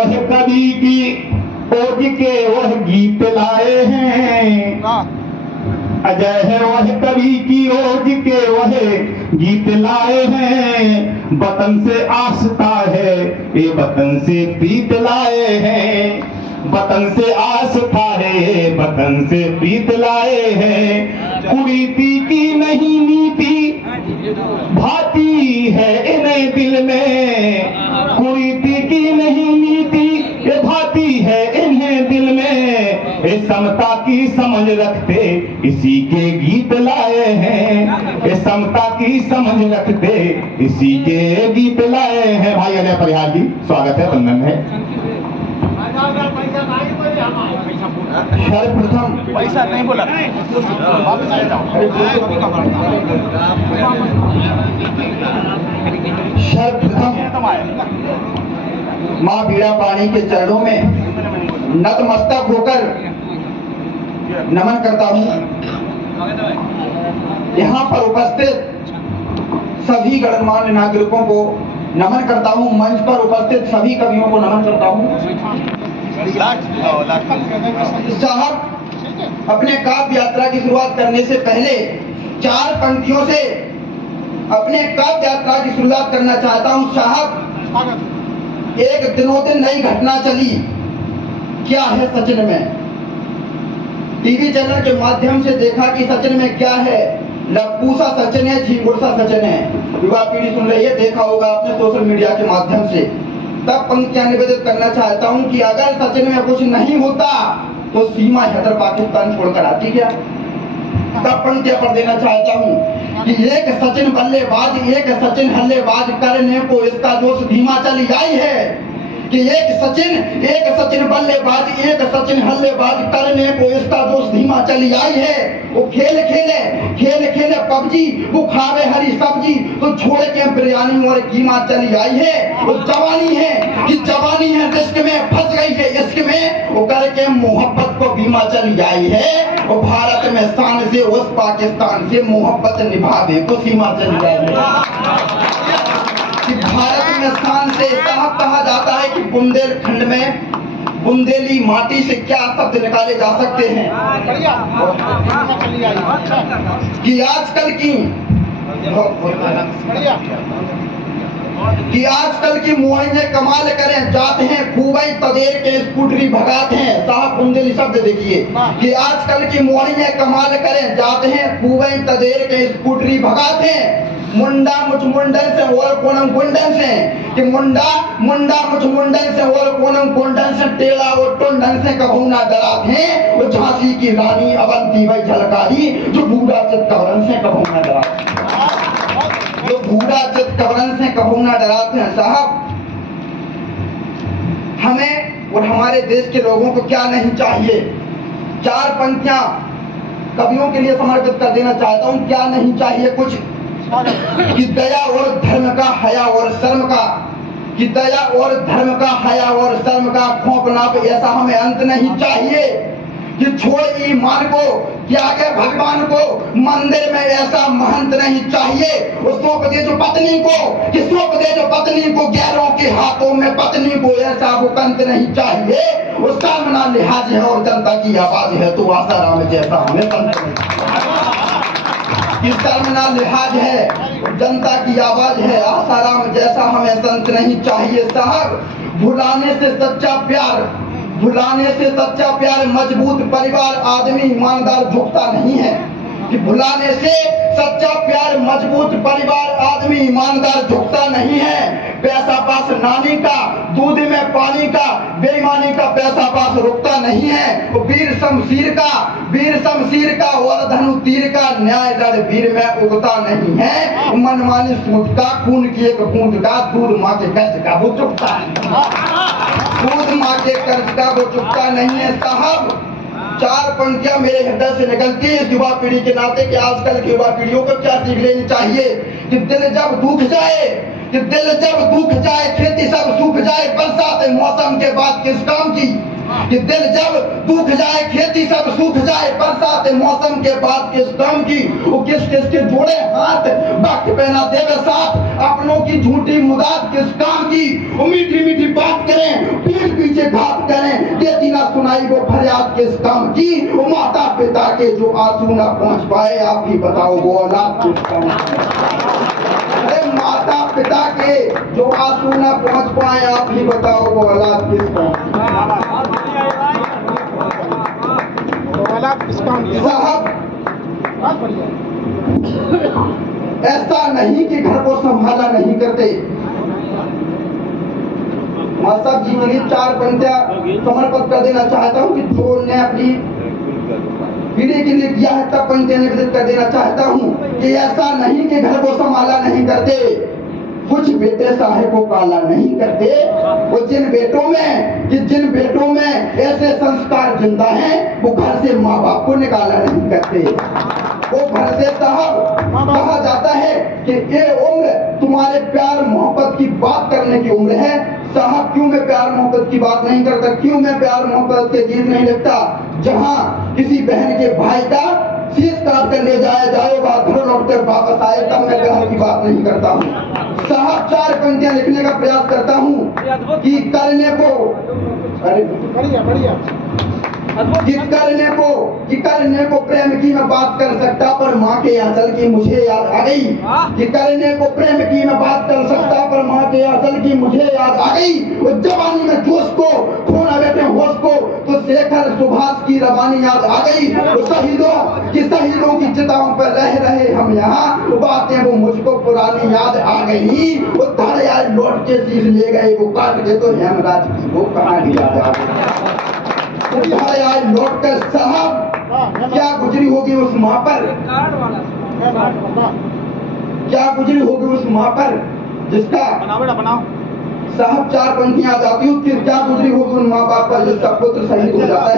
वह कवि की ओज के वह गीत लाए हैं, अजय है वह कवि की ओज के वह गीत लाए हैं। वतन से आस्था है ये वतन से प्रीत लाए हैं, वतन से आस्था है वतन से प्रीत लाए हैं। कुरीति की नहीं नीति भाती है इन्हें दिल में, कुरीति की नहीं नीति ये भाती है इन्हें दिल में। ये समता की समझ रखते इसी के गीत लाए हैं, ये समता की समझ रखते इसी के गीत लाए हैं। भाई अजय परिहार जी स्वागत है, वंदन है। सर्वप्रथम पैसा नहीं बोला, सर्वप्रथम माँ बीड़ा पानी के चरणों में नतमस्तक होकर नमन करता हूँ। यहाँ पर उपस्थित सभी गणमान्य नागरिकों को नमन करता हूँ, मंच पर उपस्थित सभी कवियों को नमन करता हूँ। साहब अपने काव्य यात्रा की शुरुआत करने से पहले 4 पंक्तियों से अपने काव्य यात्रा की शुरुआत करना चाहता हूँ। साहब एक दिनों दिन नई घटना चली, क्या है सचिन में। टीवी चैनल के माध्यम से देखा कि सचिन में क्या है, लप्पू सा सचिन है, झिंगुर सा सचिन है। युवा पीढ़ी सुन रही है, देखा होगा आपने सोशल मीडिया के माध्यम से। तब पंक्तियां निवेदित करना चाहता हूं कि अगर सचिन में कुछ नहीं होता तो सीमा हैदर पाकिस्तान छोड़कर आती क्या। तब पंक्तियां पढ़ देना चाहता हूं कि एक सचिन बल्लेबाज एक सचिन हल्लेबाज करने को इसका जोश धीमा चली आई है, कि एक सचिन बल्लेबाज एक सचिन हल्लेबाज करने को इसका जोश धीमा चली आई है। वो खेल खेले पबजी, वो खावे हरी सब्जी, तो छोड़ के बिरयानी और कीमा चली आई है। वो जवानी है कि जवानी है इश्क में फंस गई है, इश्क में वो करके मोहब्बत को बीमा चली आई है। वो भारत में शान से उस पाकिस्तान से मोहब्बत निभावे को सीमा चली आई है। भारत में शान से साहब कहा जाता है कि बुंदेलखंड में बुंदेली माटी से क्या शब्द निकाले जा सकते हैं कि आजकल की मोहल्ले कमाल करें जाते हैं खूबई तदेर के स्कूटरी भगाते हैं। साहब बुंदेली शब्द देखिए कि आजकल की मोहल्ले कमाल करें जाते हैं खूबई तदेर के स्कूटरी भगाते हैं। मुंडा मुझ मुंडन से और कोनम कुंडन से, कि मुंडा मुझ मुंडन से और कोनम कुंडन से, टेला और टुंडन से कभू ना डराते हैं। वो झांसी की रानी अवंती वही झलकारी, जो बूढ़ा चित्तौरन से कभू ना डराते, जो बूढ़ा चित्तौरन से कभू ना डराते हैं। साहब हमें और हमारे देश के लोगों को क्या नहीं चाहिए, 4 पंक्तियां कवियों के लिए समर्पित कर देना चाहता हूँ। क्या नहीं चाहिए कुछ कि दया और धर्म का, हया और शर्म का, कि दया और धर्म का, हया और शर्म का खोपना पे ऐसा हमें अंत नहीं चाहिए कि छोड़ ईमान को त्यागे भगवान को, मंदिर में ऐसा महंत नहीं चाहिए। वो सौंप दे जो पत्नी को, कि सौंप दे जो पत्नी को गैरों के हाथों में, पत्नी को ऐसा वो कंत नहीं चाहिए। वो सामना लिहाज है और जनता की आवाज है, तो आसाराम जैसा हमें संत नहीं, कि सामना लिहाज है जनता की आवाज है, आसाराम जैसा हमें संत नहीं चाहिए। साहब भुलाने से सच्चा प्यार मजबूत परिवार आदमी ईमानदार झुकता नहीं है, कि भुलाने से सच्चा प्यार मजबूत परिवार आदमी ईमानदार झुकता नहीं है। पैसा पास नानी का, दूध में पानी का, बेईमानी का पैसा पास रुकता नहीं है। वो वीर शमशीर का और धनु तीर का, न्याय रणवीर में उगता नहीं है। मनमानी सूद का, खून की एक बूंद का, दूध माँ के कर्ज का वो चुकता है, दूध माँ के कर्ज का वो चुकता नहीं है। साहब 4 पंक्तियां मेरे हृदय से निकलती है युवा पीढ़ी के नाते कि आजकल की युवा पीढ़ियों को क्या सीख लेनी चाहिए कि दिल जब दुख जाए खेती सब सूख जाए, बरसात मौसम के बाद किस काम की, कि दिल जब दुख जाए खेती सब सूख जाए, बरसात मौसम के बाद किस काम की। वो किस के जोड़े हाथ वक्त पे ना देवे साथ, अपनों की झूठी मुदाद किस काम की। वो मीठी बात करें पीठ याद किस काम की, वो माता पिता के जो आंसू ना पहुंच पाए, आप ही बताओ वो औलाद किस काम की। अरे माता पिता के जो आंसू ना पहुंच पाए, आप ही बताओ वो औलाद किस काम की। साहब ऐसा नहीं कि घर को संभाला नहीं करते। साहब जी के लिए 4 पंक्तियां समर्पित कर देना चाहता हूँ कि जो ने अपनी पीढ़ी के लिए किया है, तब पंक्तियां निवेदित कर देना चाहता हूँ कि ऐसा नहीं कि घर को संभाला नहीं करते, कुछ बेटे साहे को काला नहीं करते। वो जिन बेटों में ऐसे संस्कार जिंदा हैं, वो घर से माँ बाप को निकाला नहीं करते। वो घर से साहब कहा जाता है कि ये उम्र तुम्हारे प्यार मोहब्बत की बात करने की उम्र है। साहब क्यों मैं प्यार मोहब्बत की बात नहीं करता, क्यों मैं प्यार मोहब्बत के गीत नहीं लिखता? जहाँ किसी बहन के भाई का शीश काट कर ले जाएगा, घर लौट कर वापस आए, तब मैं प्यार की बात नहीं करता हूँ। साहब 4 पंक्तियां लिखने का प्रयास करता हूँ कि करने को प्रेम की मैं बात कर सकता, पर माँ के आंचल की मुझे याद आ गई। कि करने को प्रेम की मैं बात कर सकता, पर माँ के आंचल की मुझे याद आ गई। वो जवानी में जोश को खोना बैठे होश को, तो शेखर सुभाष की रवानी याद आ गई। वो शहीदों की चिताओं पर रह रहे हम यहाँ, बातें वो मुझको पुरानी याद आ गई। वो धड़ यार लौट के शीश ले गए, वो काट के तो हेमराज की वो कहानी याद आ गई। आज लौट कर साहब क्या गुजरी होगी उस माँ पर, क्या गुजरी होगी उस माँ पर जिसका साहब 4 पंक्तियां जाती हूँ, क्या गुजरी होगी उन माँ बाप पर जिसका पुत्र शहीद हो जाता